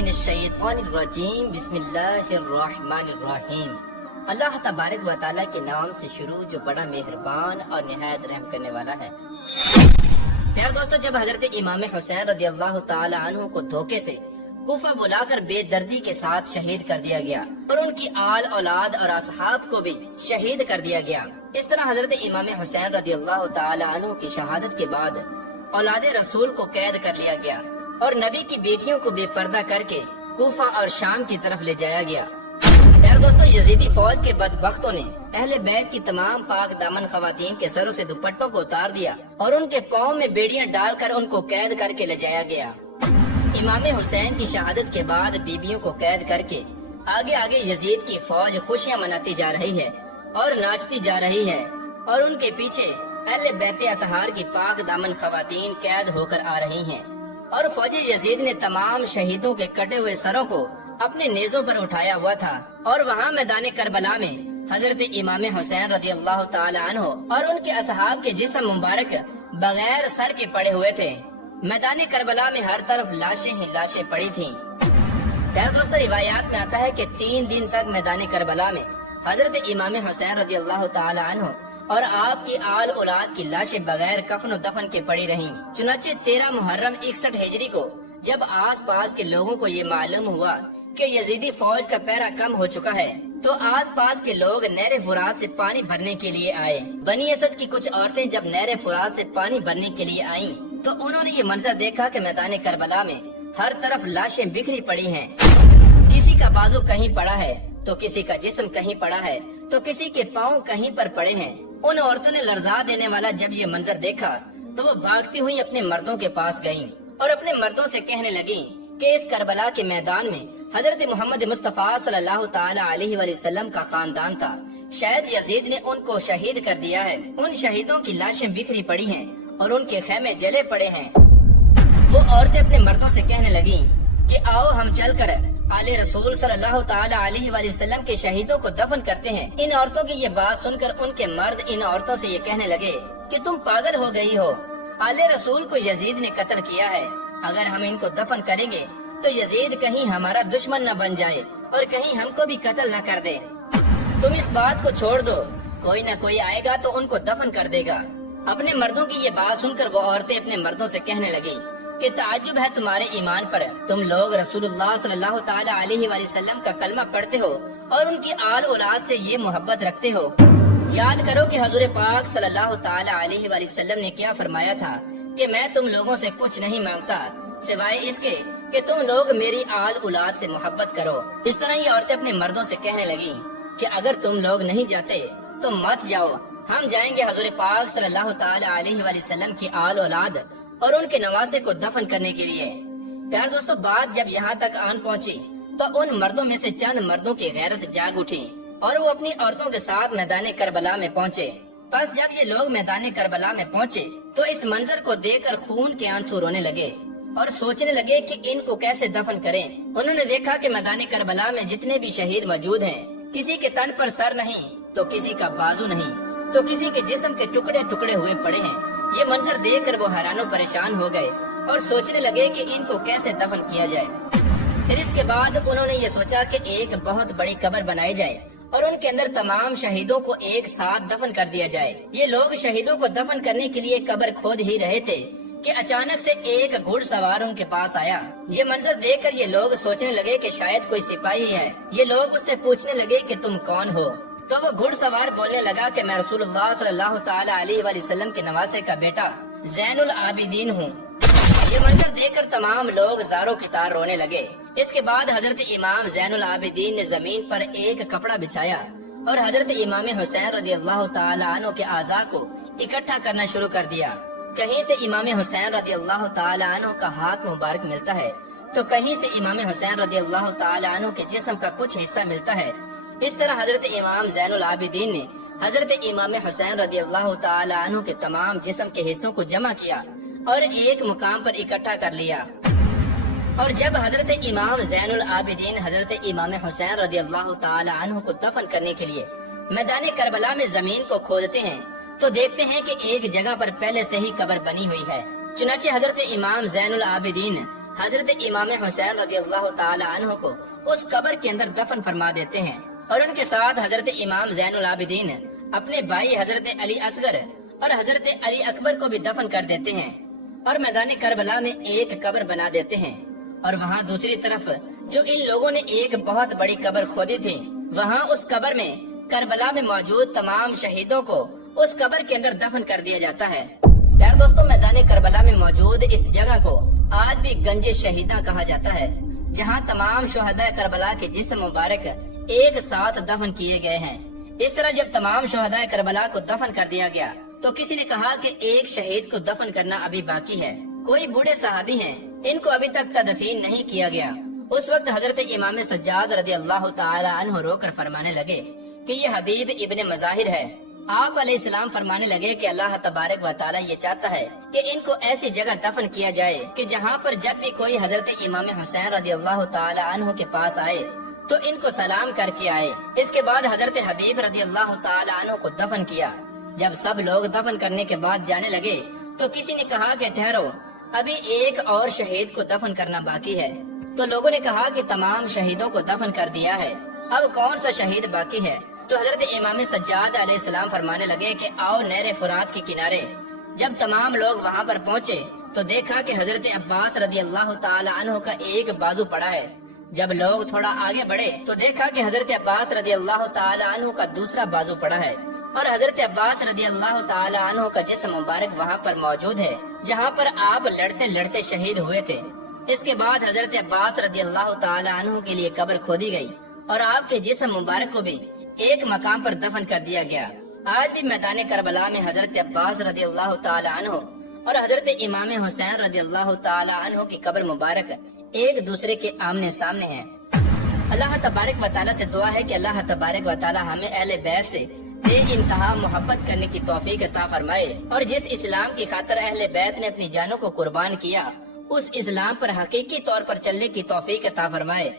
من الشیطان الرجیم بسم اللہ الرحمن الرحیم۔ اللہ تبارک و تعالیٰ کے نام سے شروع جو بڑا مہربان اور نہایت رحم کرنے والا ہے۔ پیار دوستو، جب حضرت امام حسین رضی اللہ تعالی عنہ کو دھوکے سے کوفہ بلا کر بے دردی کے ساتھ شہید کر دیا گیا اور ان کی آل اولاد اور اصحاب کو بھی شہید کر دیا گیا، اس طرح حضرت امام حسین رضی اللہ تعالی عنہ کی شہادت کے بعد اولاد رسول کو قید کر لیا گیا اور نبی کی بیٹیوں کو بے پردہ کر کے کوفہ اور شام کی طرف لے جایا گیا۔ پیار دوستو، یزیدی فوج کے بدبختوں نے اہل بیت کی تمام پاک دامن خواتین کے سروں سے دوپٹوں کو اتار دیا اور ان کے پاؤں میں بیڑیاں ڈال کر ان کو قید کر کے لے جایا گیا۔ امام حسین کی شہادت کے بعد بیبیوں کو قید کر کے آگے آگے یزید کی فوج خوشیاں مناتی جا رہی ہے اور ناچتی جا رہی ہے اور ان کے پیچھے اہل بیت اطہار کی پاک دامن خواتین قید ہو کر آ رہی ہیں، اور فوج یزید نے تمام شہیدوں کے کٹے ہوئے سروں کو اپنے نیزوں پر اٹھایا ہوا تھا، اور وہاں میدان کربلا میں حضرت امام حسین رضی اللہ تعالی عنہ اور ان کے اصحاب کے جسم مبارک بغیر سر کے پڑے ہوئے تھے۔ میدان کربلا میں ہر طرف لاشیں ہی لاشیں پڑی تھیں۔ پیارے دوستو، روایات میں آتا ہے کہ 3 دن تک میدان کربلا میں حضرت امام حسین رضی اللہ تعالی عنہ اور آپ کی آل اولاد کی لاشیں بغیر کفن و دفن کے پڑی رہیں۔ چنانچہ 13 محرم 61 ہجری کو جب آس پاس کے لوگوں کو یہ معلوم ہوا کہ یزیدی فوج کا پہرا کم ہو چکا ہے تو آس پاس کے لوگ نہر فرات سے پانی بھرنے کے لیے آئے۔ بنی اسد کی کچھ عورتیں جب نہر فرات سے پانی بھرنے کے لیے آئیں تو انہوں نے یہ منظر دیکھا کہ میدان کربلا میں ہر طرف لاشیں بکھری پڑی ہیں، کسی کا بازو کہیں پڑا ہے تو کسی کا جسم کہیں پڑا ہے تو کسی کے پاؤں کہیں پر پڑے ہیں۔ ان عورتوں نے لرزا دینے والا جب یہ منظر دیکھا تو وہ بھاگتی ہوئی اپنے مردوں کے پاس گئیں اور اپنے مردوں سے کہنے لگیں کہ اس کربلا کے میدان میں حضرت محمد مصطفیٰ صلی اللہ تعالی علیہ وآلہ وسلم کا خاندان تھا، شاید یزید نے ان کو شہید کر دیا ہے۔ ان شہیدوں کی لاشیں بکھری پڑی ہیں اور ان کے خیمے جلے پڑے ہیں۔ وہ عورتیں اپنے مردوں سے کہنے لگیں کہ آؤ ہم چل کر آل رسول صلی اللہ تعالی علیہ وآلہ وسلم کے شہیدوں کو دفن کرتے ہیں۔ ان عورتوں کی یہ بات سن کر ان کے مرد ان عورتوں سے یہ کہنے لگے کہ تم پاگل ہو گئی ہو، آل رسول کو یزید نے قتل کیا ہے، اگر ہم ان کو دفن کریں گے تو یزید کہیں ہمارا دشمن نہ بن جائے اور کہیں ہم کو بھی قتل نہ کر دے۔ تم اس بات کو چھوڑ دو، کوئی نہ کوئی آئے گا تو ان کو دفن کر دے گا۔ اپنے مردوں کی یہ بات سن کر وہ عورتیں اپنے مردوں سے کہنے لگیں کہ تعجب ہے تمہارے ایمان پر، تم لوگ رسول اللہ صلی اللہ تعالی علیہ وآلہ وسلم کا کلمہ پڑھتے ہو اور ان کی آل اولاد سے یہ محبت رکھتے ہو۔ یاد کرو کہ حضور پاک صلی اللہ تعالی علیہ وآلہ وسلم نے کیا فرمایا تھا کہ میں تم لوگوں سے کچھ نہیں مانگتا سوائے اس کے کہ تم لوگ میری آل اولاد سے محبت کرو۔ اس طرح یہ عورتیں اپنے مردوں سے کہنے لگیں کہ اگر تم لوگ نہیں جاتے تو مت جاؤ، ہم جائیں گے حضور پاک صلی اللہ تعالی علیہ وآلہ وسلم کی آل اولاد اور ان کے نواسے کو دفن کرنے کے لیے۔ پیار دوستو، بات جب یہاں تک آن پہنچی تو ان مردوں میں سے چند مردوں کی غیرت جاگ اٹھی اور وہ اپنی عورتوں کے ساتھ میدان کربلا میں پہنچے۔ بس جب یہ لوگ میدان کربلا میں پہنچے تو اس منظر کو دیکھ کر خون کے آنسو رونے لگے اور سوچنے لگے کہ ان کو کیسے دفن کریں۔ انہوں نے دیکھا کہ میدان کربلا میں جتنے بھی شہید موجود ہیں، کسی کے تن پر سر نہیں تو کسی کا بازو نہیں تو کسی کے جسم کے ٹکڑے ٹکڑے ہوئے پڑے ہیں۔ یہ منظر دیکھ کر وہ حیران و پریشان ہو گئے اور سوچنے لگے کہ ان کو کیسے دفن کیا جائے۔ پھر اس کے بعد انہوں نے یہ سوچا کہ ایک بہت بڑی قبر بنائی جائے اور ان کے اندر تمام شہیدوں کو ایک ساتھ دفن کر دیا جائے۔ یہ لوگ شہیدوں کو دفن کرنے کے لیے قبر کھود ہی رہے تھے کہ اچانک سے ایک گھڑ سوار ان کے پاس آیا۔ یہ منظر دیکھ کر یہ لوگ سوچنے لگے کہ شاید کوئی سپاہی ہے۔ یہ لوگ اس سے پوچھنے لگے کہ تم کون ہو؟ تو وہ گھڑ سوار بولنے لگا کہ میں رسول اللہ صلی اللہ تعالی علیہ وآلہ وسلم کے نواسے کا بیٹا زین العابدین ہوں۔ یہ منظر دیکھ کر تمام لوگ زاروں کی طرح رونے لگے۔ اس کے بعد حضرت امام زین العابدین نے زمین پر ایک کپڑا بچھایا اور حضرت امام حسین رضی اللہ تعالی عنہ کے اعضاء کو اکٹھا کرنا شروع کر دیا۔ کہیں سے امام حسین رضی اللہ تعالی عنہ کا ہاتھ مبارک ملتا ہے تو کہیں سے امام حسین رضی اللہ تعالی عنہ کے جسم کا کچھ حصہ ملتا ہے۔ اس طرح حضرت امام زین العابدین نے حضرت امام حسین رضی اللہ تعالی عنہ کے تمام جسم کے حصوں کو جمع کیا اور ایک مقام پر اکٹھا کر لیا۔ اور جب حضرت امام زین العابدین حضرت امام حسین رضی اللہ تعالی عنہ کو دفن کرنے کے لیے میدان کربلا میں زمین کو کھودتے ہیں تو دیکھتے ہیں کہ ایک جگہ پر پہلے سے ہی قبر بنی ہوئی ہے۔ چنانچہ حضرت امام زین العابدین حضرت امام حسین رضی اللہ تعالی عنہ کو اس قبر کے اندر دفن فرما دیتے ہیں اور ان کے ساتھ حضرت امام زین العابدین اپنے بھائی حضرت علی اصغر اور حضرت علی اکبر کو بھی دفن کر دیتے ہیں اور میدان کربلا میں ایک قبر بنا دیتے ہیں، اور وہاں دوسری طرف جو ان لوگوں نے ایک بہت بڑی قبر کھودی تھی، وہاں اس قبر میں کربلا میں موجود تمام شہیدوں کو اس قبر کے اندر دفن کر دیا جاتا ہے۔ پیارے دوستوں، میدان کربلا میں موجود اس جگہ کو آج بھی گنج شہیداں کہا جاتا ہے، جہاں تمام شہداء کربلا کے جسم مبارک ایک ساتھ دفن کیے گئے ہیں۔ اس طرح جب تمام شہداء کربلا کو دفن کر دیا گیا تو کسی نے کہا کہ ایک شہید کو دفن کرنا ابھی باقی ہے، کوئی بوڑھے صحابی ہیں، ان کو ابھی تک تدفین نہیں کیا گیا۔ اس وقت حضرت امام سجاد رضی اللہ تعالی عنہ رو کر فرمانے لگے کہ یہ حبیب ابن مظاہر ہے۔ آپ علیہ السلام فرمانے لگے کہ اللہ تبارک و تعالی یہ چاہتا ہے کہ ان کو ایسی جگہ دفن کیا جائے کہ جہاں پر جب بھی کوئی حضرت امام حسین رضی اللہ تعالی عنہ کے پاس آئے تو ان کو سلام کر کے آئے۔ اس کے بعد حضرت حبیب رضی اللہ تعالی عنہ کو دفن کیا۔ جب سب لوگ دفن کرنے کے بعد جانے لگے تو کسی نے کہا کہ ٹھہرو، ابھی ایک اور شہید کو دفن کرنا باقی ہے۔ تو لوگوں نے کہا کہ تمام شہیدوں کو دفن کر دیا ہے، اب کون سا شہید باقی ہے؟ تو حضرت امام سجاد علیہ السلام فرمانے لگے کہ آؤ نہر فرات کے کنارے۔ جب تمام لوگ وہاں پر پہنچے تو دیکھا کہ حضرت عباس رضی اللہ تعالی عنہ کا ایک بازو پڑا ہے۔ جب لوگ تھوڑا آگے بڑھے تو دیکھا کہ حضرت عباس رضی اللہ تعالی عنہ کا دوسرا بازو پڑا ہے، اور حضرت عباس رضی اللہ تعالی عنہ کا جسم مبارک وہاں پر موجود ہے جہاں پر آپ لڑتے لڑتے شہید ہوئے تھے۔ اس کے بعد حضرت عباس رضی اللہ تعالی عنہ کے لیے قبر کھودی گئی اور آپ کے جسم مبارک کو بھی ایک مقام پر دفن کر دیا گیا۔ آج بھی میدان کربلا میں حضرت عباس رضی اللہ تعالی عنہ اور حضرت امام حسین رضی اللہ تعالی عنہ کی قبر مبارک ایک دوسرے کے آمنے سامنے ہیں۔ اللہ تبارک و تعالی سے دعا ہے کہ اللہ تبارک و تعالی ہمیں اہل بیت سے بے انتہا محبت کرنے کی توفیق عطا فرمائے، اور جس اسلام کی خاطر اہل بیت نے اپنی جانوں کو قربان کیا، اس اسلام پر حقیقی طور پر چلنے کی توفیق عطا فرمائے۔